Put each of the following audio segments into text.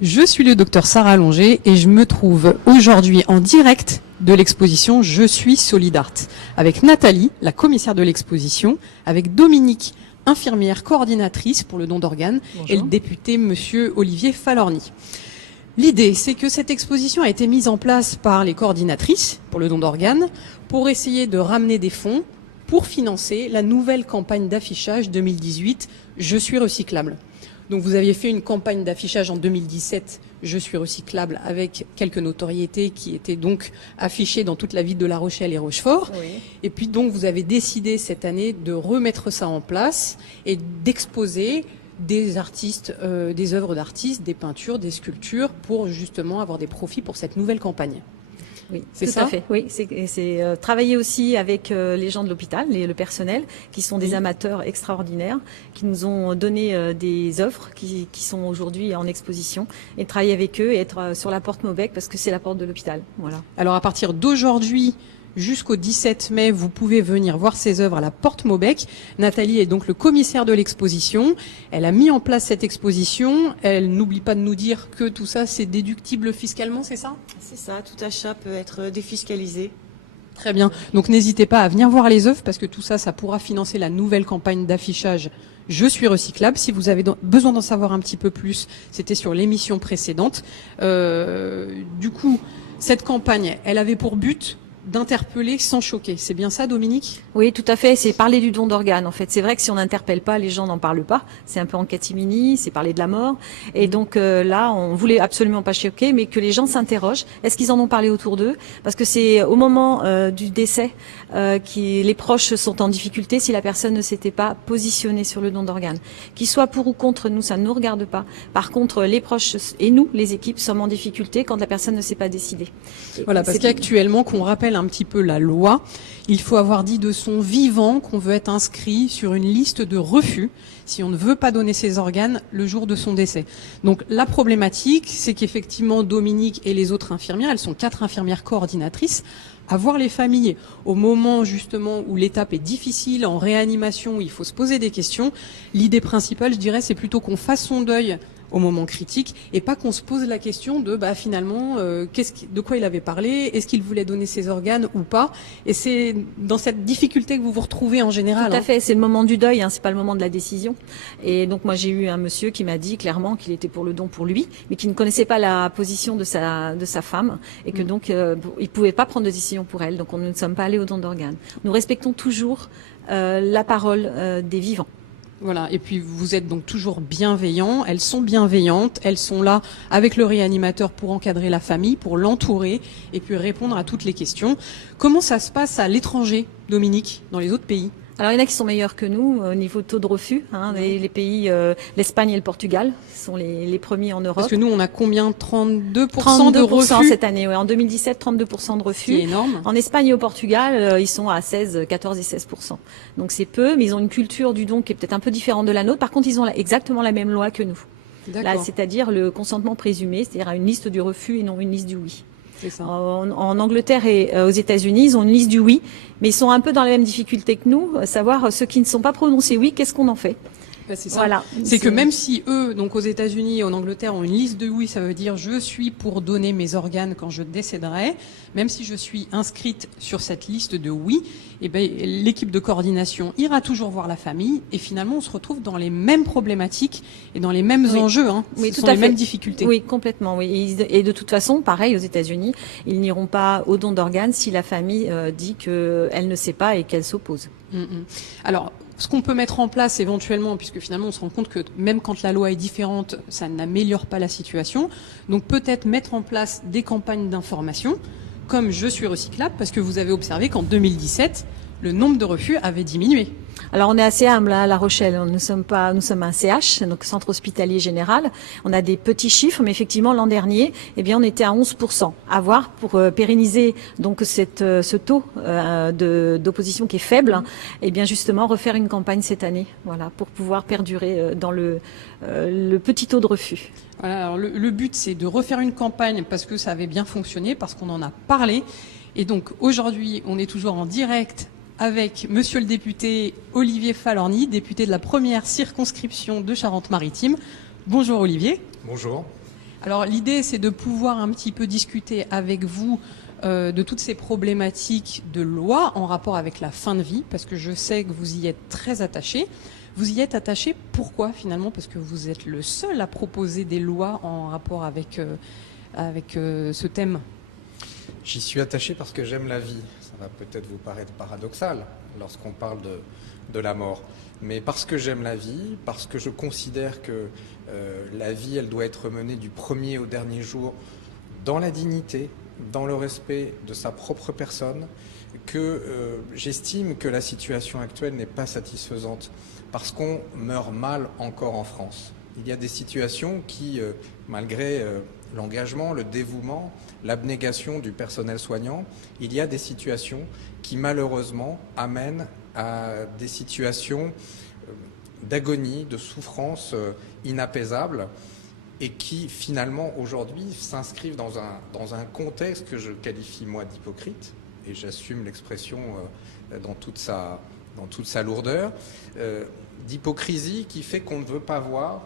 Je suis le docteur Sarah Longer et je me trouve aujourd'hui en direct de l'exposition Je suis Solidart avec Nathalie, la commissaire de l'exposition, avec Dominique, infirmière coordinatrice pour le don d'organes, et le député monsieur Olivier Falorni. L'idée, c'est que cette exposition a été mise en place par les coordinatrices pour le don d'organes pour essayer de ramener des fonds pour financer la nouvelle campagne d'affichage 2018 Je suis recyclable. Donc vous aviez fait une campagne d'affichage en 2017, Je suis recyclable, avec quelques notoriétés qui étaient donc affichées dans toute la ville de La Rochelle et Rochefort. Oui. Et puis donc vous avez décidé cette année de remettre ça en place et d'exposer des artistes, des œuvres d'artistes, des peintures, des sculptures pour justement avoir des profits pour cette nouvelle campagne. Oui, c'est ça. Tout à fait. Oui, c'est travailler aussi avec les gens de l'hôpital, le personnel, qui sont des amateurs extraordinaires, qui nous ont donné des œuvres qui sont aujourd'hui en exposition, et travailler avec eux et être sur la porte Maubec parce que c'est la porte de l'hôpital. Voilà. Alors à partir d'aujourd'hui jusqu'au 17 mai, vous pouvez venir voir ces œuvres à la Porte Maubec. Nathalie est donc le commissaire de l'exposition. Elle a mis en place cette exposition. Elle n'oublie pas de nous dire que tout ça, c'est déductible fiscalement, c'est ça? C'est ça, tout achat peut être défiscalisé. Très bien. Donc n'hésitez pas à venir voir les œuvres parce que tout ça, ça pourra financer la nouvelle campagne d'affichage Je suis recyclable. Si vous avez besoin d'en savoir un petit peu plus, c'était sur l'émission précédente. Du coup, cette campagne, elle avait pour but d'interpeller sans choquer. C'est bien ça, Dominique? Oui, tout à fait. C'est parler du don d'organes, en fait. C'est vrai que si on n'interpelle pas, les gens n'en parlent pas. C'est un peu en catimini, c'est parler de la mort. Et donc là, on voulait absolument pas choquer, mais que les gens s'interrogent. Est-ce qu'ils en ont parlé autour d'eux? Parce que c'est au moment du décès les proches sont en difficulté si la personne ne s'était pas positionnée sur le don d'organes. Qu'ils soient pour ou contre nous, ça ne nous regarde pas. Par contre, les proches et nous, les équipes, sommes en difficulté quand la personne ne s'est pas décidée. Voilà, parce qu'actuellement, qu'on rappelle un petit peu la loi, il faut avoir dit de son vivant qu'on veut être inscrit sur une liste de refus si on ne veut pas donner ses organes le jour de son décès. Donc la problématique, c'est qu'effectivement Dominique et les autres infirmières, elles sont 4 infirmières coordinatrices, à voir les familles au moment justement où l'étape est difficile, en réanimation, où il faut se poser des questions. L'idée principale, je dirais, c'est plutôt qu'on fasse son deuil au moment critique et pas qu'on se pose la question de finalement de quoi il avait parlé, est-ce qu'il voulait donner ses organes ou pas, et c'est dans cette difficulté que vous vous retrouvez en général. Tout à fait, c'est le moment du deuil, c'est pas le moment de la décision. Et donc moi j'ai eu un monsieur qui m'a dit clairement qu'il était pour le don pour lui, mais qui ne connaissait pas la position de sa femme et que donc il pouvait pas prendre de décision pour elle, donc nous ne sommes pas allés au don d'organes. Nous respectons toujours la parole des vivants. Voilà, et puis vous êtes donc toujours bienveillants, elles sont bienveillantes, elles sont là avec le réanimateur pour encadrer la famille, pour l'entourer et puis répondre à toutes les questions. Comment ça se passe à l'étranger, Dominique, dans les autres pays ? Alors il y en a qui sont meilleurs que nous au niveau taux de refus. Les pays, l'Espagne et le Portugal sont les premiers en Europe. Parce que nous, on a combien? 32% de refus cette année. Oui, en 2017, 32% de refus. C'est énorme. En Espagne et au Portugal, ils sont à 14 et 16%. Donc c'est peu, mais ils ont une culture du don qui est peut-être un peu différente de la nôtre. Par contre, ils ont exactement la même loi que nous. Là, c'est-à-dire le consentement présumé, c'est-à-dire une liste du refus et non une liste du oui. C'est ça. En Angleterre et aux États-Unis, ils ont une liste du oui, mais ils sont un peu dans la même difficulté que nous, savoir ceux qui ne sont pas prononcés oui, qu'est-ce qu'on en fait? C'est ça. Voilà. C'est que même si eux, donc aux États-Unis et en Angleterre, ont une liste de oui, ça veut dire je suis pour donner mes organes quand je décéderai, même si je suis inscrite sur cette liste de oui, l'équipe de coordination ira toujours voir la famille et finalement on se retrouve dans les mêmes problématiques et dans les mêmes enjeux, oui, ce sont les mêmes difficultés. Oui, complètement. Oui. Et de toute façon, pareil aux États-Unis, ils n'iront pas au don d'organes si la famille dit qu'elle ne sait pas et qu'elle s'oppose. Alors, ce qu'on peut mettre en place éventuellement, puisque finalement on se rend compte que même quand la loi est différente, ça n'améliore pas la situation. Donc peut-être mettre en place des campagnes d'information, comme Je suis recyclable, parce que vous avez observé qu'en 2017, le nombre de refus avait diminué. Alors on est assez humble à La Rochelle, nous sommes un CH, donc centre hospitalier général. On a des petits chiffres, mais effectivement l'an dernier, on était à 11%. À voir pour pérenniser donc ce taux d'opposition qui est faible, justement refaire une campagne cette année, voilà, pour pouvoir perdurer dans le petit taux de refus. Voilà, alors le but c'est de refaire une campagne parce que ça avait bien fonctionné, parce qu'on en a parlé. Et donc aujourd'hui, on est toujours en direct avec monsieur le député Olivier Falorni, député de la première circonscription de Charente-Maritime. Bonjour Olivier. Bonjour. Alors l'idée, c'est de pouvoir un petit peu discuter avec vous de toutes ces problématiques de loi en rapport avec la fin de vie, parce que je sais que vous y êtes très attaché. Vous y êtes attaché, pourquoi finalement? Parce que vous êtes le seul à proposer des lois en rapport avec ce thème. J'y suis attaché parce que j'aime la vie. Ça va peut-être vous paraître paradoxal lorsqu'on parle de la mort. Mais parce que j'aime la vie, parce que je considère que la vie, elle doit être menée du premier au dernier jour dans la dignité, dans le respect de sa propre personne, que j'estime que la situation actuelle n'est pas satisfaisante parce qu'on meurt mal encore en France. Il y a des situations qui, malgré l'engagement, le dévouement, l'abnégation du personnel soignant, il y a des situations qui malheureusement amènent à des situations d'agonie, de souffrance inapaisable et qui finalement aujourd'hui s'inscrivent dans un contexte que je qualifie moi d'hypocrite, et j'assume l'expression dans toute sa lourdeur, d'hypocrisie qui fait qu'on ne veut pas voir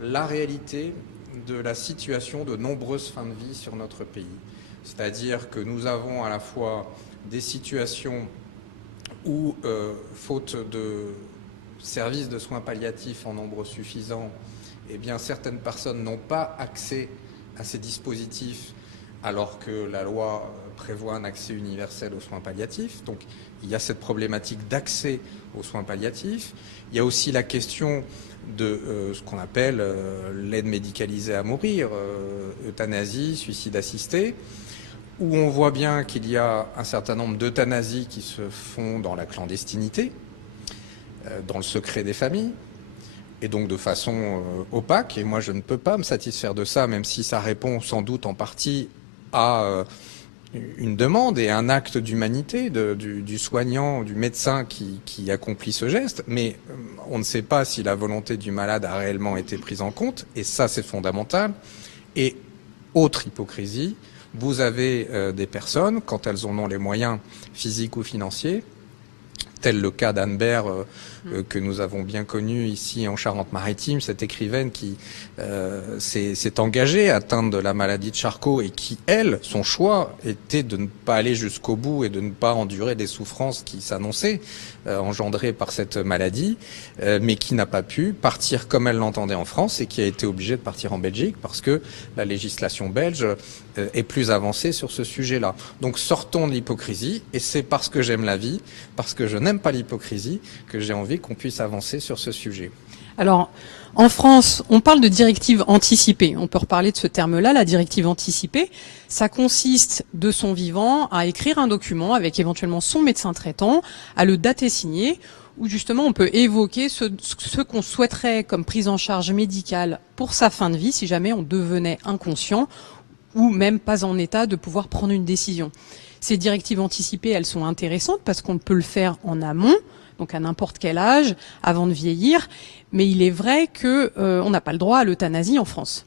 la réalité de la situation de nombreuses fins de vie sur notre pays. C'est-à-dire que nous avons à la fois des situations où, faute de services de soins palliatifs en nombre suffisant, eh bien, certaines personnes n'ont pas accès à ces dispositifs alors que la loi prévoit un accès universel aux soins palliatifs. Donc il y a cette problématique d'accès aux soins palliatifs. Il y a aussi la question de ce qu'on appelle l'aide médicalisée à mourir, euthanasie, suicide assisté, où on voit bien qu'il y a un certain nombre d'euthanasies qui se font dans la clandestinité, dans le secret des familles, et donc de façon opaque. Et moi, je ne peux pas me satisfaire de ça, même si ça répond sans doute en partie à une demande et un acte d'humanité du soignant, du médecin qui accomplit ce geste. Mais on ne sait pas si la volonté du malade a réellement été prise en compte, et ça, c'est fondamental. Et autre hypocrisie, vous avez des personnes, quand elles en ont les moyens physiques ou financiers, tel le cas d'Anne Bert que nous avons bien connu ici en Charente-Maritime, cette écrivaine qui s'est engagée atteinte de la maladie de Charcot et qui, elle, son choix était de ne pas aller jusqu'au bout et de ne pas endurer les souffrances qui s'annonçaient engendrées par cette maladie, mais qui n'a pas pu partir comme elle l'entendait en France et qui a été obligée de partir en Belgique parce que la législation belge est plus avancée sur ce sujet-là. Donc sortons de l'hypocrisie, et c'est parce que j'aime la vie, parce que je n'aime pas l'hypocrisie, que j'ai envie qu'on puisse avancer sur ce sujet. Alors, en France, on parle de directive anticipée. On peut reparler de ce terme-là, la directive anticipée. Ça consiste, de son vivant, à écrire un document avec éventuellement son médecin traitant, à le dater signé, où justement on peut évoquer ce qu'on souhaiterait comme prise en charge médicale pour sa fin de vie, si jamais on devenait inconscient ou même pas en état de pouvoir prendre une décision. Ces directives anticipées, elles sont intéressantes parce qu'on peut le faire en amont, donc à n'importe quel âge, avant de vieillir. Mais il est vrai que on n'a pas le droit à l'euthanasie en France.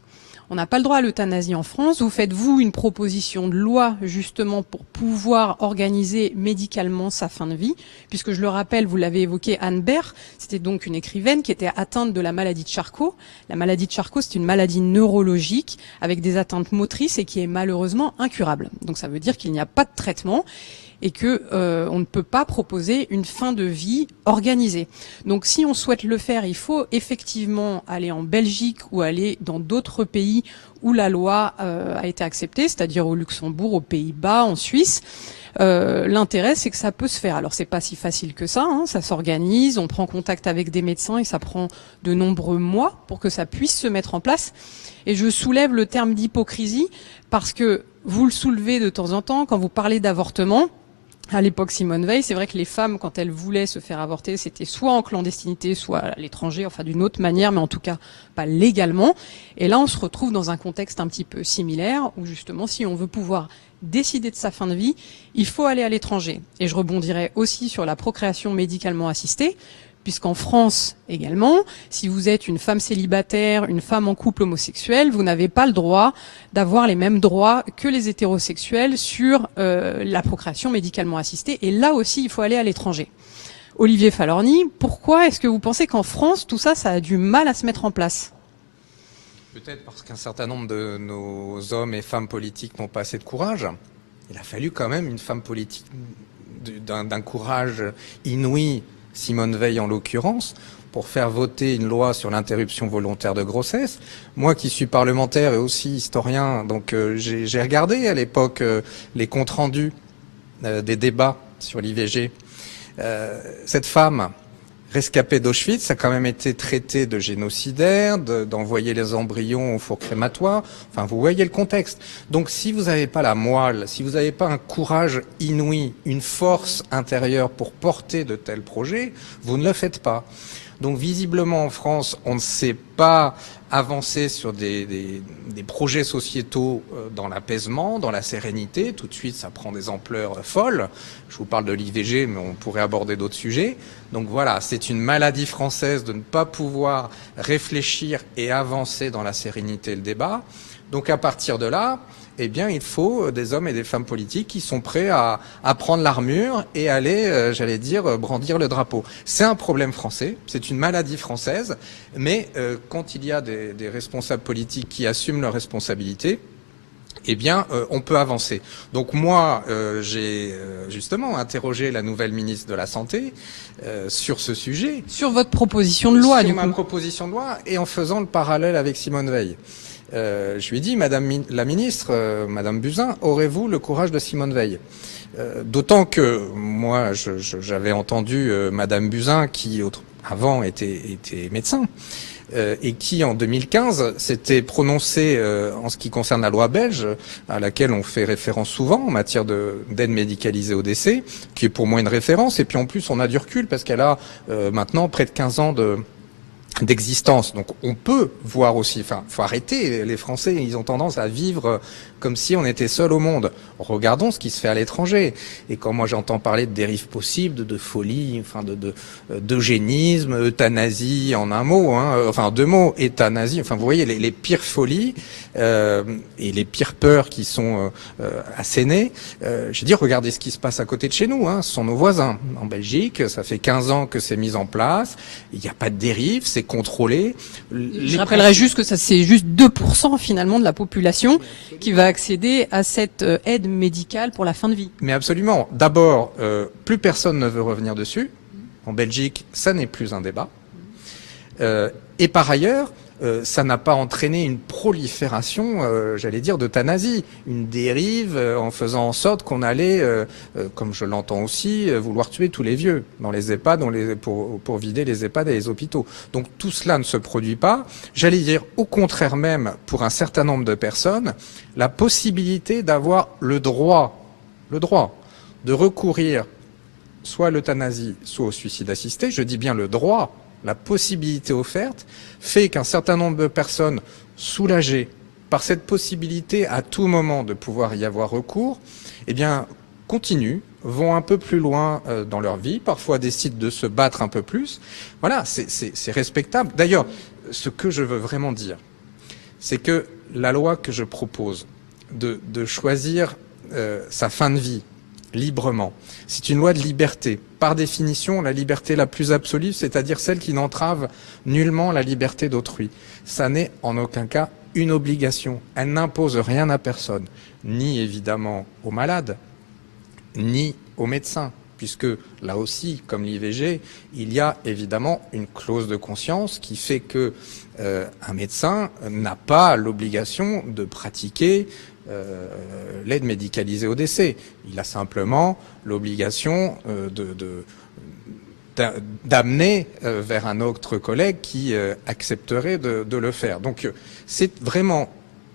On n'a pas le droit à l'euthanasie en France. Vous faites, vous, une proposition de loi, justement, pour pouvoir organiser médicalement sa fin de vie, puisque je le rappelle, vous l'avez évoqué, Anne Bert, c'était donc une écrivaine qui était atteinte de la maladie de Charcot. La maladie de Charcot, c'est une maladie neurologique avec des atteintes motrices et qui est malheureusement incurable. Donc ça veut dire qu'il n'y a pas de traitement et que on ne peut pas proposer une fin de vie organisée. Donc si on souhaite le faire, il faut effectivement aller en Belgique ou aller dans d'autres pays où la loi a été acceptée, c'est-à-dire au Luxembourg, aux Pays-Bas, en Suisse. L'intérêt, c'est que ça peut se faire. Alors c'est pas si facile que ça, hein, ça s'organise, on prend contact avec des médecins et ça prend de nombreux mois pour que ça puisse se mettre en place. Et je soulève le terme d'hypocrisie parce que vous le soulevez de temps en temps quand vous parlez d'avortement. À l'époque Simone Veil, c'est vrai que les femmes, quand elles voulaient se faire avorter, c'était soit en clandestinité, soit à l'étranger, enfin d'une autre manière, mais en tout cas pas légalement. Et là, on se retrouve dans un contexte un petit peu similaire, où justement, si on veut pouvoir décider de sa fin de vie, il faut aller à l'étranger. Et je rebondirai aussi sur la procréation médicalement assistée, puisqu'en France également, si vous êtes une femme célibataire, une femme en couple homosexuel, vous n'avez pas le droit d'avoir les mêmes droits que les hétérosexuels sur la procréation médicalement assistée. Et là aussi, il faut aller à l'étranger. Olivier Falorni, pourquoi est-ce que vous pensez qu'en France, tout ça, ça a du mal à se mettre en place ? Peut-être parce qu'un certain nombre de nos hommes et femmes politiques n'ont pas assez de courage. Il a fallu quand même une femme politique d'un courage inouï, Simone Veil en l'occurrence, pour faire voter une loi sur l'interruption volontaire de grossesse. Moi qui suis parlementaire et aussi historien, donc j'ai regardé à l'époque les comptes rendus des débats sur l'IVG. Cette femme rescapée d'Auschwitz a quand même été traitée de génocidaire, d'envoyer les embryons au four crématoire. Enfin, vous voyez le contexte. Donc, si vous n'avez pas la moelle, si vous n'avez pas un courage inouï, une force intérieure pour porter de tels projets, vous ne le faites pas. Donc, visiblement, en France, on ne sait pas avancer sur des projets sociétaux dans l'apaisement, dans la sérénité. Tout de suite, ça prend des ampleurs folles. Je vous parle de l'IVG, mais on pourrait aborder d'autres sujets. Donc voilà, c'est une maladie française de ne pas pouvoir réfléchir et avancer dans la sérénité et le débat. Donc à partir de là, eh bien, il faut des hommes et des femmes politiques qui sont prêts à prendre l'armure et aller, j'allais dire, brandir le drapeau. C'est un problème français, c'est une maladie française, mais quand il y a des responsables politiques qui assument leurs responsabilités, eh bien, on peut avancer. Donc moi, j'ai justement interrogé la nouvelle ministre de la Santé sur ce sujet. Sur votre proposition de loi, sur ma proposition de loi, et en faisant le parallèle avec Simone Veil. Je lui ai dit, Madame la ministre, Madame Buzyn, aurez-vous le courage de Simone Veil? D'autant que moi, j'avais entendu Madame Buzyn, qui avant était médecin, et qui en 2015 s'était prononcée en ce qui concerne la loi belge, à laquelle on fait référence souvent en matière d'aide médicalisée au décès, qui est pour moi une référence. Et puis en plus, on a du recul parce qu'elle a maintenant près de 15 ans d'existence. Donc on peut voir aussi, enfin, faut arrêter, les Français, ils ont tendance à vivre comme si on était seul au monde. Regardons ce qui se fait à l'étranger. Et quand moi j'entends parler de dérives possibles, de folie, enfin d'eugénisme, euthanasie en un mot, enfin en deux mots, euthanasie, enfin vous voyez les pires folies et les pires peurs qui sont assénées. Je dis, regardez ce qui se passe à côté de chez nous, ce sont nos voisins. En Belgique, ça fait 15 ans que c'est mis en place, il n'y a pas de dérive, c'est contrôlé. Je rappellerai juste que ça c'est juste 2% finalement de la population qui va accéder à cette aide médicale pour la fin de vie. Mais absolument. D'abord, plus personne ne veut revenir dessus. En Belgique, ça n'est plus un débat. Et par ailleurs, ça n'a pas entraîné une prolifération, j'allais dire, d'euthanasie, une dérive en faisant en sorte qu'on allait, comme je l'entends aussi, vouloir tuer tous les vieux dans les EHPAD, pour vider les EHPAD et les hôpitaux. Donc tout cela ne se produit pas. J'allais dire, au contraire même, pour un certain nombre de personnes, la possibilité d'avoir le droit de recourir soit à l'euthanasie, soit au suicide assisté, je dis bien le droit, la possibilité offerte, fait qu'un certain nombre de personnes soulagées par cette possibilité à tout moment de pouvoir y avoir recours, eh bien, continuent, vont un peu plus loin dans leur vie, parfois décident de se battre un peu plus. Voilà, c'est respectable. D'ailleurs, ce que je veux vraiment dire, c'est que la loi que je propose de choisir sa fin de vie librement, c'est une loi de liberté. Par définition, la liberté la plus absolue, c'est-à-dire celle qui n'entrave nullement la liberté d'autrui. Ça n'est en aucun cas une obligation. Elle n'impose rien à personne, ni évidemment aux malades, ni aux médecins, puisque là aussi, comme l'IVG, il y a évidemment une clause de conscience qui fait que un médecin n'a pas l'obligation de pratiquer l'aide médicalisée au décès. Il a simplement l'obligation d'amener vers un autre collègue qui accepterait de le faire. Donc c'est vraiment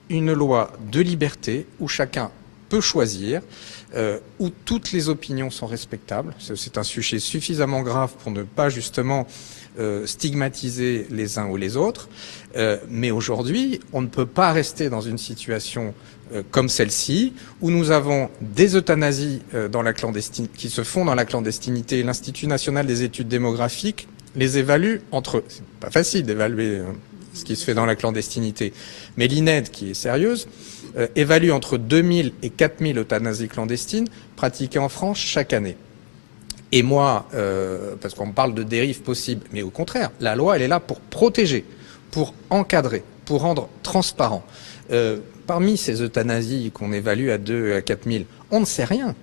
une loi de liberté où chacun peut choisir, où toutes les opinions sont respectables. C'est un sujet suffisamment grave pour ne pas justement stigmatiser les uns ou les autres. Mais aujourd'hui, on ne peut pas rester dans une situation comme celle-ci, où nous avons des euthanasies qui se font dans la clandestinité. L'Institut national des études démographiques les évalue c'est pas facile d'évaluer ce qui se fait dans la clandestinité, mais l'INED, qui est sérieuse, évalue entre 2000 et 4000 euthanasies clandestines pratiquées en France chaque année. Et moi, parce qu'on parle de dérives possibles, mais au contraire, la loi, elle est là pour protéger, pour encadrer, pour rendre transparent. Parmi ces euthanasies qu'on évalue à 2 à 4 000, on ne sait rien.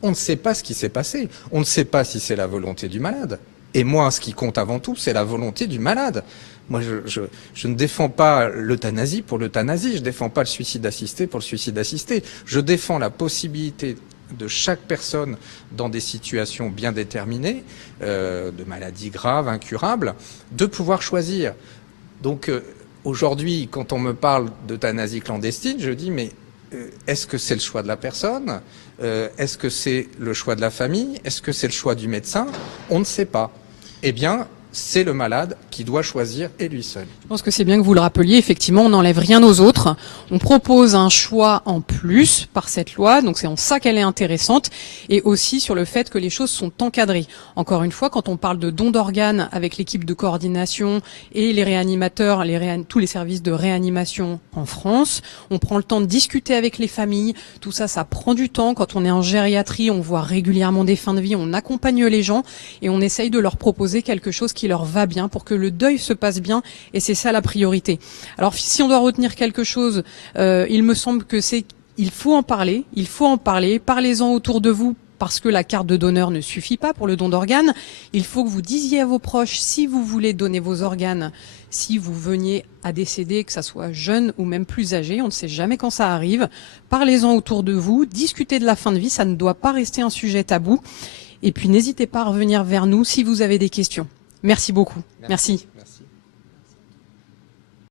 On ne sait pas ce qui s'est passé. On ne sait pas si c'est la volonté du malade. Et moi, ce qui compte avant tout, c'est la volonté du malade. Moi, je ne défends pas l'euthanasie pour l'euthanasie. Je ne défends pas le suicide assisté pour le suicide assisté. Je défends la possibilité de chaque personne dans des situations bien déterminées, de maladies graves, incurables, de pouvoir choisir. Donc, aujourd'hui, quand on me parle d'euthanasie clandestine, je dis, mais est-ce que c'est le choix de la personne? Est-ce que c'est le choix de la famille? Est-ce que c'est le choix du médecin? On ne sait pas. Eh bien, c'est le malade qui doit choisir et lui seul. Je pense que c'est bien que vous le rappeliez. Effectivement, on n'enlève rien aux autres. On propose un choix en plus par cette loi. Donc c'est en ça qu'elle est intéressante. Et aussi sur le fait que les choses sont encadrées. Encore une fois, quand on parle de don d'organes avec l'équipe de coordination et les réanimateurs, tous les services de réanimation en France, on prend le temps de discuter avec les familles. Tout ça, ça prend du temps. Quand on est en gériatrie, on voit régulièrement des fins de vie. On accompagne les gens et on essaye de leur proposer quelque chose qui leur va bien pour que le deuil se passe bien, et c'est ça la priorité. Alors si on doit retenir quelque chose, il me semble que il faut en parler, parlez-en autour de vous, parce que la carte de donneur ne suffit pas pour le don d'organes. Il faut que vous disiez à vos proches si vous voulez donner vos organes, si vous veniez à décéder, que ça soit jeune ou même plus âgé, on ne sait jamais quand ça arrive. Parlez-en autour de vous, discutez de la fin de vie, ça ne doit pas rester un sujet tabou. Et puis n'hésitez pas à revenir vers nous si vous avez des questions. Merci beaucoup. Merci.